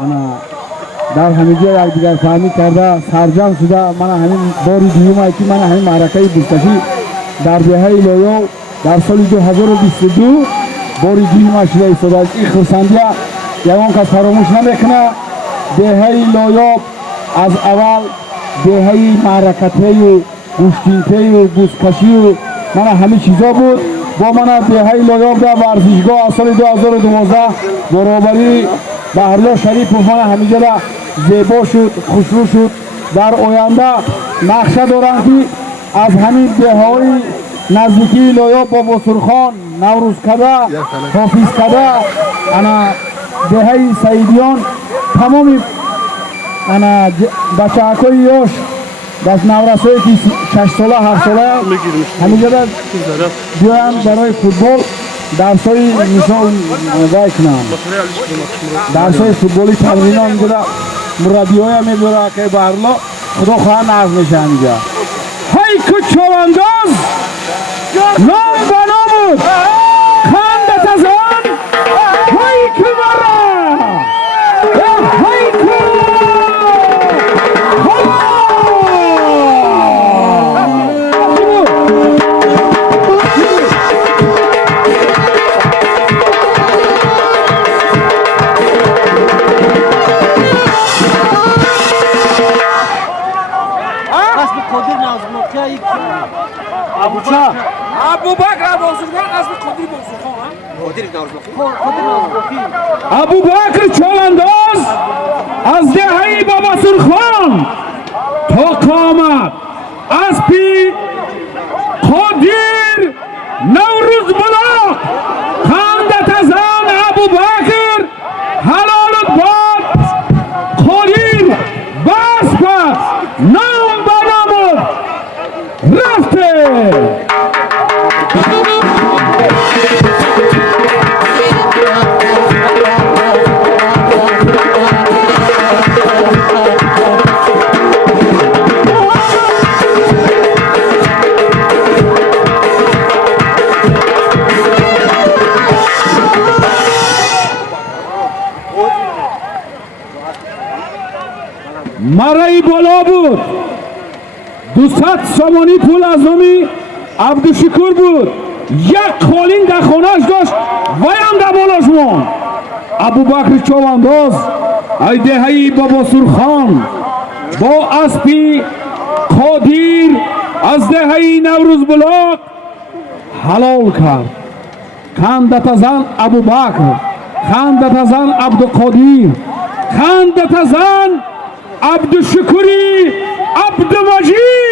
انا در همینجا یک دیگر فهمی کرده سرجم شده. من همین باری دیوم که من همین معرکه بزکشی در دهه لویو در سال 2022 باری دیوم شده ایستاده. این خرسندیه یکان کس فراموش نمیکنه. دهه لویو از اول دهه معرکته و گوشتینته و بزکشی و من همین چیزا بود. با من دهه لویو در ورزشگاه از سال 2012 برابری بهریا شریف من همینجا زیبا شد، خوشرو شد. در آینده نقشه دارم که از همین دههای نزدیکی لویا با بسرخان، نوروز کده، حافظ کده، انا دههای سعیدیان تمامی انا بچه اکای یاش دست نورسایی که 6 ساله 7 ساله همینجا بیاین برای فوتبال درسای مثال وای کنم. درسای فوتبالی تمرین ها میگه مربی های میبره که برلا خدا خواهد نقض میشه همینجا. های که چوانداز نام و نامود خندت از آن های که مرا های که ابو بکر بازرگان از قدری بازرگان ابو بکر چوانداز از دهه بابا سرخان تا قامت از پی قدیر نوروز بلاق خندت از آن ابو بکر حلالت باد قدیر بس پس نام بنامد رفته. مرای بالا بود 200 سامانی پول از نامی عبدالشکور بود. یک خالین در خانهش داشت ویم در بالاش ماند. ابو بکر چوانداز ای دهه بابا سرخان با اسبی قادیر از دهه نوروز بلاق حلال کرد. خندت از آن ابو بکر، خندت از آن عبدالقادیر، خندت از آن عبدالشکوری عبدالمجید.